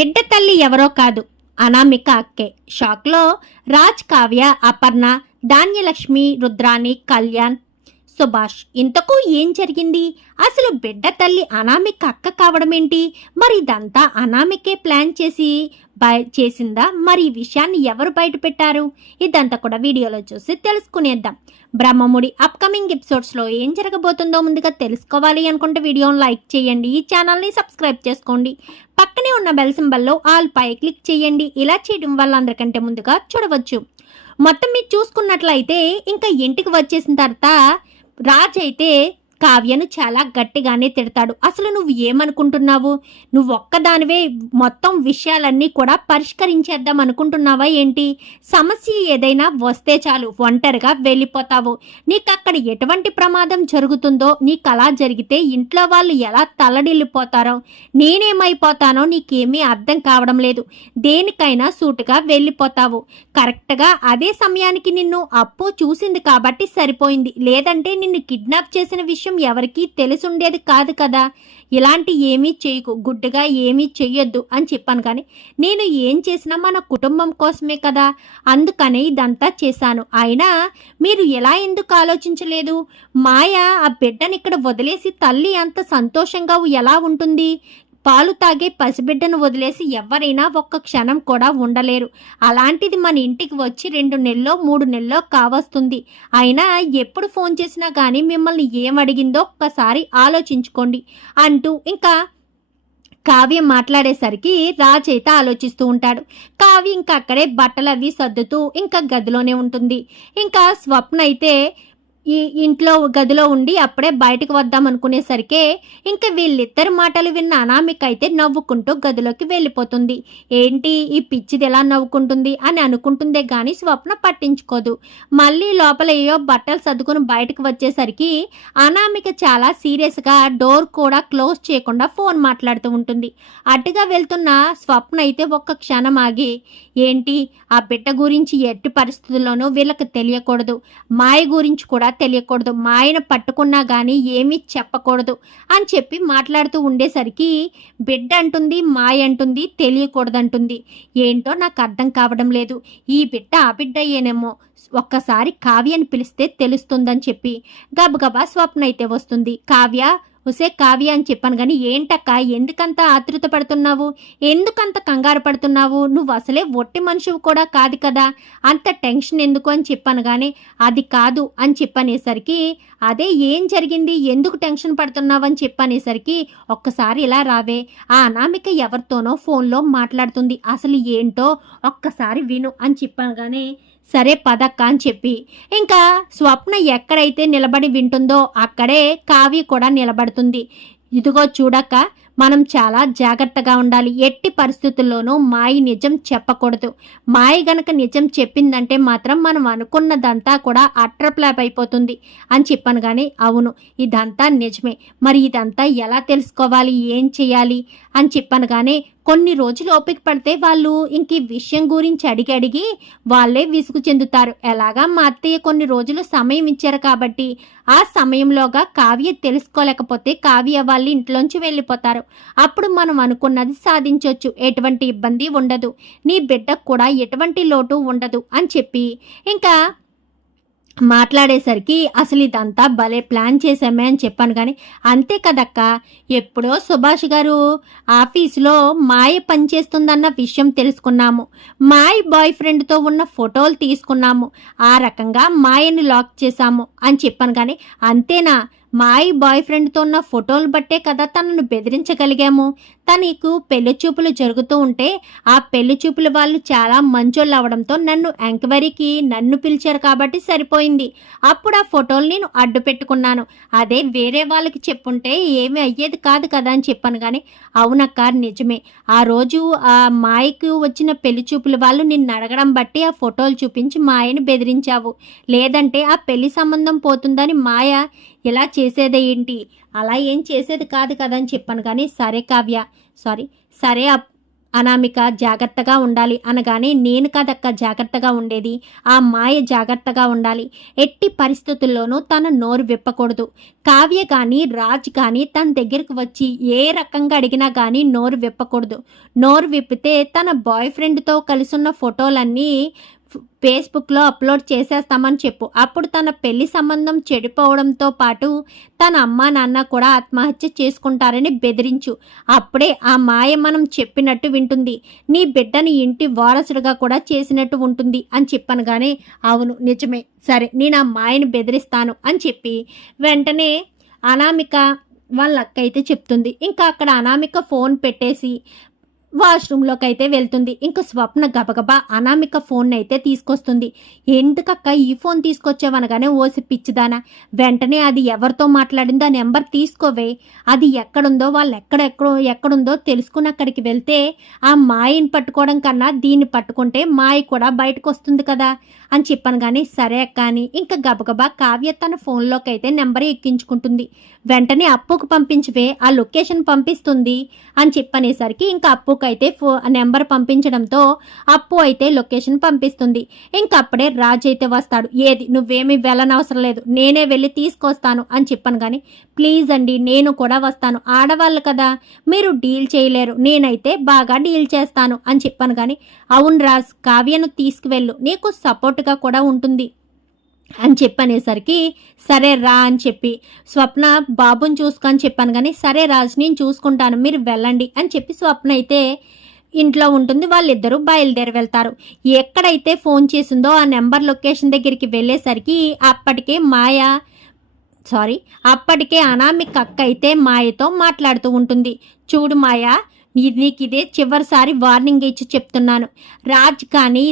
బిడ్డ తల్లి ఎవరో కాదు, అనామిక అక్కే. షాక్లో రాజ్, కావ్య, అపర్ణ, ధాన్యలక్ష్మి, రుద్రాణి, కళ్యాణ్, సుభాష్. ఇంతకు ఏం జరిగింది? అసలు బిడ్డ తల్లి అనామిక అక్క కావడం ఏంటి? మరి ఇదంతా అనామికే ప్లాన్ చేసిందా? మరి ఈ విషయాన్ని ఎవరు బయట పెట్టారు? ఇదంతా కూడా వీడియోలో చూసి తెలుసుకునేద్దాం. బ్రహ్మముడి అప్కమింగ్ ఎపిసోడ్స్లో ఏం జరగబోతుందో ముందుగా తెలుసుకోవాలి అనుకుంటే వీడియోని లైక్ చేయండి, ఈ ఛానల్ని సబ్స్క్రైబ్ చేసుకోండి, పక్కనే ఉన్న బెల్ సింబల్లో ఆల్ పై క్లిక్ చేయండి. ఇలా చేయడం వల్ల అందరికంటే ముందుగా చూడవచ్చు. మొత్తం మీరు చూసుకున్నట్లయితే ఇంకా ఇంటికి వచ్చేసిన తర్వాత రాజ్ అయితే కావ్యను చాలా గట్టిగానే తిడతాడు. అసలు నువ్వు ఏమనుకుంటున్నావు? నువ్వు ఒక్కదానివే మొత్తం విషయాలన్నీ కూడా పరిష్కరించేద్దాం అనుకుంటున్నావా ఏంటి? సమస్య ఏదైనా వస్తే చాలు ఒంటరిగా వెళ్ళిపోతావు. నీకు అక్కడ ఎటువంటి ప్రమాదం జరుగుతుందో, నీకు అలా జరిగితే ఇంట్లో వాళ్ళు ఎలా తల్లడిల్లిపోతారో, నేనేమైపోతానో నీకేమీ అర్థం కావడం లేదు. దేనికైనా సూటుగా వెళ్ళిపోతావు. కరెక్ట్గా అదే సమయానికి నిన్ను అప్పు చూసింది కాబట్టి సరిపోయింది. లేదంటే నిన్ను కిడ్నాప్ చేసిన విషయం ఎవరికీ తెలిసుండేది కాదు కదా. ఇలాంటి ఏమీ చేయకు, గుడ్డుగా ఏమీ చెయ్యొద్దు అని చెప్పాను. కానీ నేను ఏం చేసినా మన కుటుంబం కోసమే కదా, అందుకనే ఇదంతా చేశాను. అయినా మీరు ఎలా ఎందుకు ఆలోచించలేదు? మాయ ఆ బిడ్డని ఇక్కడ వదిలేసి తల్లి అంత సంతోషంగా ఎలా ఉంటుంది? పాలు తాగే పసిబిడ్డను వదిలేసి ఎవరైనా ఒక్క క్షణం కూడా ఉండలేరు. అలాంటిది మన ఇంటికి వచ్చి 2 నెలలో 3 నెలలో కావస్తుంది. అయినా ఎప్పుడు ఫోన్ చేసినా కానీ మిమ్మల్ని ఏమడిగిందో ఒక్కసారి ఆలోచించుకోండి అంటూ ఇంకా కావ్య మాట్లాడేసరికి రాజ్ అయితే ఆలోచిస్తూ ఉంటాడు. కావ్య ఇంకా అక్కడే బట్టలు అవి సర్దుతూ ఇంకా గదిలోనే ఉంటుంది. ఇంకా స్వప్న అయితే ఈ ఇంట్లో గదిలో ఉండి అప్పుడే బయటకు వద్దాం అనుకునేసరికి ఇంకా వీళ్ళిద్దరు మాటలు విన్న అనామిక అయితే నవ్వుకుంటూ గదిలోకి వెళ్ళిపోతుంది. ఏంటి ఈ పిచ్చిది ఎలా నవ్వుకుంటుంది అని అనుకుంటుందే కానీ స్వప్న పట్టించుకోదు. మళ్ళీ లోపల ఏయో బట్టలు సర్దుకుని బయటకు వచ్చేసరికి అనామిక చాలా సీరియస్గా డోర్ కూడా క్లోజ్ చేయకుండా ఫోన్ మాట్లాడుతూ ఉంటుంది. అటుగా వెళ్తున్న స్వప్న అయితే ఒక్క క్షణం ఆగి, ఏంటి ఆ బిడ్డ గురించి ఎట్టి పరిస్థితుల్లోనూ వీళ్ళకి తెలియకూడదు, మాయ గురించి కూడా తెలియకూడదు, మాయను పట్టుకున్నా కానీ ఏమీ చెప్పకూడదు అని చెప్పి మాట్లాడుతూ ఉండేసరికి బిడ్డ అంటుంది, మాయ అంటుంది, తెలియకూడదంటుంది. ఏంటో నాకు అర్థం కావడం లేదు. ఈ బిడ్డ ఆ బిడ్డ ఏనేమో, ఒక్కసారి కావ్య అని పిలిస్తే తెలుస్తుందని చెప్పి గబగబా స్వప్న అయితే వస్తుంది. కావ్య, ఉసే కావ్య అని చెప్పాను కానీ ఏంటక్క ఎందుకంత ఆతృత పడుతున్నావు? ఎందుకంత కంగారు పడుతున్నావు? నువ్వు అసలే ఒట్టి మనిషివి కూడా కాదు కదా, అంత టెన్షన్ ఎందుకు అని చెప్పాను. కానీ అది కాదు అని చెప్పనేసరికి అదే ఏం జరిగింది, ఎందుకు టెన్షన్ పడుతున్నావు అని చెప్పనేసరికి ఒక్కసారి ఇలా రావే, ఆ అనామిక ఎవరితోనో ఫోన్లో మాట్లాడుతుంది, అసలు ఏంటో ఒక్కసారి విను అని చెప్పాను. కానీ సరే పదక్క అని చెప్పి ఇంకా స్వప్న ఎక్కడైతే నిలబడి వింటుందో అక్కడే కావ్య కూడా నిలబడుతుంది. ఇదిగో చూడక్క, మనం చాలా జాగ్రత్తగా ఉండాలి. ఎట్టి పరిస్థితుల్లోనూ మాయ నిజం చెప్పకూడదు. మాయ గనక నిజం చెప్పిందంటే మాత్రం మనం అనుకున్నదంతా కూడా అట్రప్లాప్ అయిపోతుంది అని చెప్పాను. కానీ అవును ఇదంతా నిజమే, మరి ఇదంతా ఎలా తెలుసుకోవాలి, ఏం చేయాలి అని చెప్పాను. కానీ కొన్ని రోజులు ఓపిక పడితే వాళ్ళు ఇంక ఈ విషయం గురించి అడిగి వాళ్ళే విసుగు చెందుతారు. ఎలాగా మా అత్తయ్య కొన్ని రోజులు సమయం ఇచ్చారు కాబట్టి ఆ సమయంలోగా కావ్య తెలుసుకోలేకపోతే కావ్య వాళ్ళు ఇంట్లోంచి వెళ్ళిపోతారు. అప్పుడు మనం అనుకున్నది సాధించవచ్చు, ఎటువంటి ఇబ్బంది ఉండదు, నీ బిడ్డకు కూడా ఎటువంటి లోటు ఉండదు అని చెప్పి ఇంకా మాట్లాడేసరికి అసలు ఇదంతా భలే ప్లాన్ చేసామే అని చెప్పాను. కానీ అంతే కదక్క, ఎప్పుడో సుభాష్ గారు ఆఫీసులో మాయ పనిచేస్తుందన్న విషయం తెలుసుకున్నాము, మాయ బాయ్ ఫ్రెండ్తో ఉన్న ఫోటోలు తీసుకున్నాము, ఆ రకంగా మాయని లాక్ చేశాము అని చెప్పాను. కానీ అంతేనా? మాయ బాయ్ ఫ్రెండ్తో ఉన్న ఫోటోలు బట్టే కదా తనను బెదిరించగలిగాము. తనకు పెళ్లి చూపులు జరుగుతూ ఉంటే ఆ పెళ్లి చూపుల వాళ్ళు చాలా మంచోళ్ళు అవడంతో నన్ను ఎంక్వైరీకి నన్ను పిలిచారు కాబట్టి సరిపోయింది. అప్పుడు ఆ ఫోటోలు నేను అడ్డు పెట్టుకున్నాను. అదే వేరే వాళ్ళకి చెప్పుంటే ఏమీ అయ్యేది కాదు కదా అని చెప్పాను. కానీ అవునక్క నిజమే, ఆ రోజు ఆ మాయకు వచ్చిన పెళ్లి చూపుల వాళ్ళు నిన్ను అడగడం బట్టి ఆ ఫోటోలు చూపించి మాయను బెదిరించావు. లేదంటే ఆ పెళ్లి సంబంధం పోతుందని మాయ ఇలా చేసేదే ఏంటి? అలా ఏం చేసేది కాదు కదా అని చెప్పాను. కానీ సరే కావ్య, సరే అనామిక జాగ్రత్తగా ఉండాలి అనగానే నేను కదక్క జాగ్రత్తగా ఉండేది, ఆ మాయ జాగ్రత్తగా ఉండాలి. ఎట్టి పరిస్థితుల్లోనూ తన నోరు విప్పకూడదు. కావ్య కానీ రాజ్ కానీ తన దగ్గరికి వచ్చి ఏ రకంగా అడిగినా కానీ నోరు విప్పకూడదు. నోరు విప్పితే తన బాయ్ ఫ్రెండ్తో కలిసున్న ఫోటోలన్నీ ఫేస్బుక్లో అప్లోడ్ చేసేస్తామని చెప్పు. అప్పుడు తన పెళ్లి సంబంధం చెడిపోవడంతో పాటు తన అమ్మా నాన్న కూడా ఆత్మహత్య చేసుకుంటారని బెదిరించు. అప్పుడే ఆ మాయ మనం చెప్పినట్టు వింటుంది. నీ బిడ్డని ఇంటి వారసుడిగా కూడా చేసినట్టు ఉంటుంది అని చెప్పనగానే అవును నిజమే, సరే నేను ఆ మాయని బెదిరిస్తాను అని చెప్పి వెంటనే అనామిక వాళ్ళ అక్క అయితే చెప్తుంది. ఇంకా అక్కడ అనామిక ఫోన్ పెట్టేసి వాష్రూమ్లోకి అయితే వెళ్తుంది. ఇంకా స్వప్న గబగబా అనామిక ఫోన్ అయితే తీసుకొస్తుంది. ఎందుకక్క ఈ ఫోన్ తీసుకొచ్చావనగానే ఓసి పిచ్చిదానా, వెంటనే అది ఎవరితో మాట్లాడిందో ఆ నెంబర్ తీసుకోవే, అది ఎక్కడుందో వాళ్ళు ఎక్కడుందో తెలుసుకుని అక్కడికి వెళ్తే ఆ మాయని పట్టుకోవడం కన్నా దీన్ని పట్టుకుంటే మాయ కూడా బయటకు వస్తుంది కదా అని చెప్పాను. కానీ సరే అక్క అని ఇంకా గబగబా కావ్య తన ఫోన్లోకి అయితే నెంబర్ ఎక్కించుకుంటుంది. వెంటనే అప్పుకు పంపించవే, ఆ లొకేషన్ పంపిస్తుంది అని చెప్పనేసరికి ఇంకా అప్పుకు అయితే నెంబర్ పంపించడంతో అప్పు అయితే లొకేషన్ పంపిస్తుంది. ఇంకప్పుడే రాజ్ అయితే వస్తాడు. ఏది నువ్వేమీ వెళ్ళనవసరం లేదు, నేనే వెళ్ళి తీసుకొస్తాను అని చెప్పాను. కానీ ప్లీజ్ అండి నేను కూడా వస్తాను, ఆడవాళ్ళు కదా మీరు డీల్ చేయలేరు, నేనైతే బాగా డీల్ చేస్తాను అని చెప్పాను. కానీ అవును రాజ్, కావ్యను తీసుకువెళ్ళు, నీకు సపోర్ట్గా కూడా ఉంటుంది అని చెప్పనేసరికి సరే రా అని చెప్పి స్వప్న బాబుని చూసుకొని చెప్పాను. కానీ సరే రాజ్ నేను చూసుకుంటాను మీరు వెళ్ళండి అని చెప్పి స్వప్న అయితే ఇంట్లో ఉంటుంది. వాళ్ళిద్దరూ బయలుదేరి వెళ్తారు. ఎక్కడైతే ఫోన్ చేసిందో ఆ నెంబర్ లొకేషన్ దగ్గరికి వెళ్ళేసరికి అప్పటికే అనామిక అక్క అయితే మాయతో మాట్లాడుతూ ఉంటుంది. చూడు మాయ, నీకు ఇదే చివరిసారి వార్నింగ్ ఇచ్చి చెప్తున్నాను, రాజ్ కానీ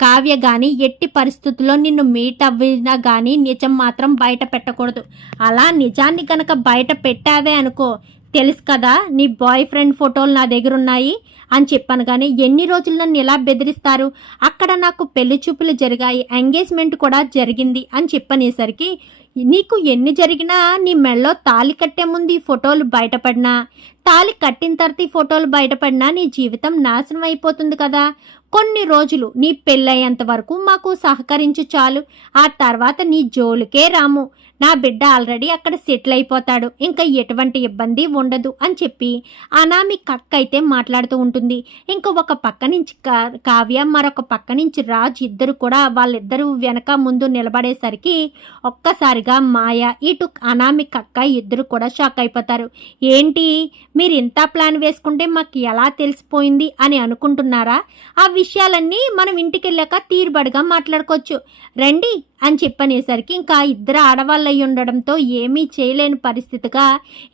కావ్య కానీ ఎట్టి పరిస్థితుల్లో నిన్ను మీట్ అవ్వినా కానీ నిజం మాత్రం బయట పెట్టకూడదు. అలా నిజాన్ని కనుక బయట పెట్టావే అనుకో, తెలుసు కదా నీ బాయ్ ఫ్రెండ్ ఫోటోలు నా దగ్గర ఉన్నాయి అని చెప్పాను. కానీ ఎన్ని రోజులు నన్ను ఎలా బెదిరిస్తారు, అక్కడ నాకు పెళ్లి చూపులు జరిగాయి, ఎంగేజ్మెంట్ కూడా జరిగింది అని చెప్పనేసరికి నీకు ఎన్ని జరిగినా నీ మెళ్ళో తాళి కట్టే ముందు ఈ ఫోటోలు బయటపడినా, తాళి కట్టిన తర్వాత ఈ ఫోటోలు బయటపడినా నీ జీవితం నాశనం అయిపోతుంది కదా. కొన్ని రోజులు నీ పెళ్ళయ్యేంత వరకు మాకు సహకరించు చాలు, ఆ తర్వాత నీ జోలికే రాము, నా బిడ్డ ఆల్రెడీ అక్కడ సెటిల్ అయిపోతాడు, ఇంకా ఎటువంటి ఇబ్బంది ఉండదు అని చెప్పి అనామిక అక్క అయితే మాట్లాడుతూ ఉంటుంది. ఇంకా ఒక పక్క నుంచి కావ్య మరొక పక్క నుంచి రాజ్ ఇద్దరు కూడా వాళ్ళిద్దరూ వెనక ముందు నిలబడేసరికి ఒక్కసారిగా మాయ ఇటు అనామిక అక్క ఇద్దరు కూడా షాక్ అయిపోతారు. ఏంటి మీరు ఇంత ప్లాన్ వేసుకుంటే మాకు ఎలా తెలిసిపోయింది అని అనుకుంటున్నారా? ఆ విషయాలన్నీ మనం ఇంటికి వెళ్ళాక తీరుబడిగా మాట్లాడుకోవచ్చు రండి అని చెప్పనేసరికి ఇంకా ఇద్దరు ఆడవాళ్ళు అయి ఉండడంతో ఏమీ చేయలేని పరిస్థితిగా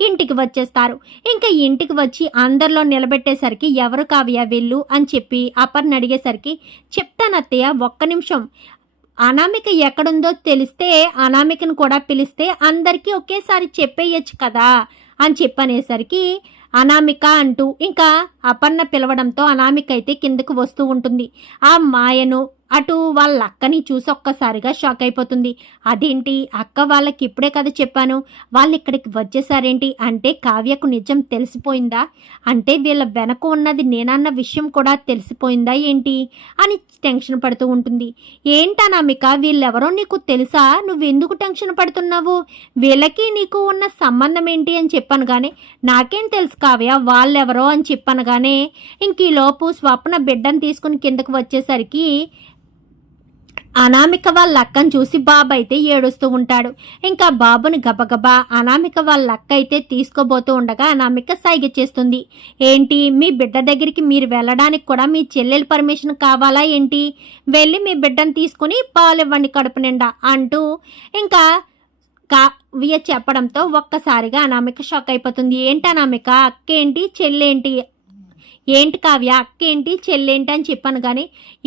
ఇంటికి వచ్చేస్తారు. ఇంకా ఇంటికి వచ్చి అందరిలో నిలబెట్టేసరికి ఎవరు కావ్య వెళ్ళు అని చెప్పి అపర్ణ అడిగేసరికి చెప్తానత్తయ్య ఒక్క నిమిషం, అనామిక ఎక్కడుందో తెలిస్తే అనామికను కూడా పిలిస్తే అందరికీ ఒకేసారి చెప్పేయచ్చు కదా అని చెప్పనేసరికి అనామిక అంటూ ఇంకా అపర్ణ పిలవడంతో అనామిక అయితే కిందకు వస్తూ ఉంటుంది. ఆ మాయను అటు వాళ్ళ అక్కని చూసి ఒక్కసారిగా షాక్ అయిపోతుంది. అదేంటి అక్క వాళ్ళకి ఇప్పుడే కదా చెప్పాను, వాళ్ళు ఇక్కడికి వచ్చేసారేంటి అంటే కావ్యకు నిజం తెలిసిపోయిందా, అంటే వీళ్ళ వెనక ఉన్నది నేనన్న విషయం కూడా తెలిసిపోయిందా ఏంటి అని టెన్షన్ పడుతూ ఉంటుంది. ఏంటనామిక వీళ్ళెవరో నీకు తెలుసా, నువ్వెందుకు టెన్షన్ పడుతున్నావు, వీళ్ళకి నీకు ఉన్న సంబంధం ఏంటి అని చెప్పాను. కానీ నాకేం తెలుసు కావ్య వాళ్ళెవరో అని చెప్పాను. కానీ ఇంక ఈలోపు స్వప్న బిడ్డను తీసుకుని కిందకు వచ్చేసరికి అనామిక వాళ్ళ అక్కను చూసి బాబు అయితే ఏడుస్తూ ఉంటాడు. ఇంకా బాబుని గబగబా అనామిక వాళ్ళ అక్క అయితే తీసుకోబోతూ ఉండగా అనామిక సైగ చేస్తుంది. ఏంటి మీ బిడ్డ దగ్గరికి మీరు వెళ్ళడానికి కూడా మీ చెల్లెలు పర్మిషన్ కావాలా ఏంటి, వెళ్ళి మీ బిడ్డను తీసుకుని పాలు ఇవ్వండి కడుపు నిండా అంటూ ఇంకా కావ్య చెప్పడంతో ఒక్కసారిగా అనామిక షాక్ అయిపోతుంది. ఏంటి అనామిక అక్కేంటి చెల్లేంటి, ఏంటి కావ్య అక్కేంటి చెల్లేంటి అని చెప్పాను. కానీ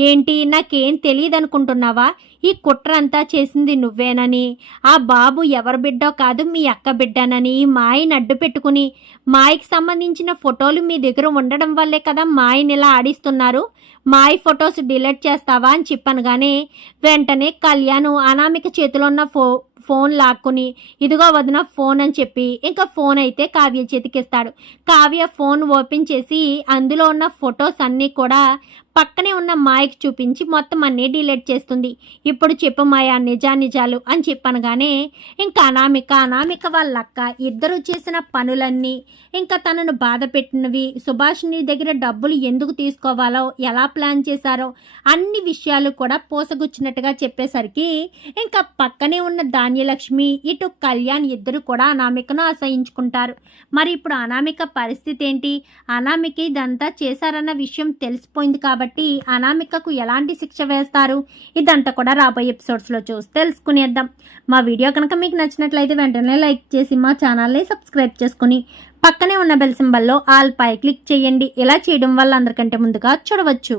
ఏంటి నాకేం తెలియదు అనుకుంటున్నావా, ఈ కుట్ర అంతా చేసింది నువ్వేనని, ఆ బాబు ఎవరి బిడ్డో కాదు మీ అక్క బిడ్డనని మాయని అడ్డు పెట్టుకుని మాయకి సంబంధించిన ఫోటోలు మీ దగ్గర ఉండడం వల్లే కదా మాయని ఇలా ఆడిస్తున్నారు, మాయ ఫొటోస్ డిలీట్ చేస్తావా అని చెప్పాను. కానీ వెంటనే కళ్యాణ్ అనామిక చేతిలో ఉన్న ఫోన్ లాక్కుని ఇదిగో వదిన ఫోన్ అని చెప్పి ఇంకా ఫోన్ అయితే కావ్య చేతికిస్తాడు. కావ్య ఫోన్ ఓపెన్ చేసి అందులో ఉన్న ఫొటోస్ అన్నీ కూడా పక్కనే ఉన్న మాయకి చూపించి మొత్తం అన్నీ డిలీట్ చేస్తుంది. ఇప్పుడు చెప్పు మాయ నిజాలు అని చెప్పనగానే ఇంకా అనామిక వాళ్ళ అక్క ఇద్దరు చేసిన పనులన్నీ, ఇంకా తనను బాధ పెట్టినవి, సుభాష్ని దగ్గర డబ్బులు ఎందుకు తీసుకోవాలో, ఎలా ప్లాన్ చేశారో అన్ని విషయాలు కూడా పోసగుచ్చినట్టుగా చెప్పేసరికి ఇంకా పక్కనే ఉన్న ధాన్యలక్ష్మి ఇటు కళ్యాణ్ ఇద్దరు కూడా అనామికను అసహించుకుంటారు. మరి ఇప్పుడు అనామిక పరిస్థితి ఏంటి? అనామిక ఇదంతా చేశారన్న విషయం తెలిసిపోయింది కాబట్టి అనామికకు ఎలాంటి శిక్ష వేస్తారు? ఇదంతా కూడా రాబోయే ఎపిసోడ్స్లో చూసి తెలుసుకునేద్దాం. మా వీడియో కనుక మీకు నచ్చినట్లయితే వెంటనే లైక్ చేసి మా ఛానల్ని సబ్స్క్రైబ్ చేసుకుని పక్కనే ఉన్న బెల్ సింబల్లో ఆల్ పై క్లిక్ చేయండి. ఇలా చేయడం వల్ల అందరికంటే ముందుగా చూడవచ్చు.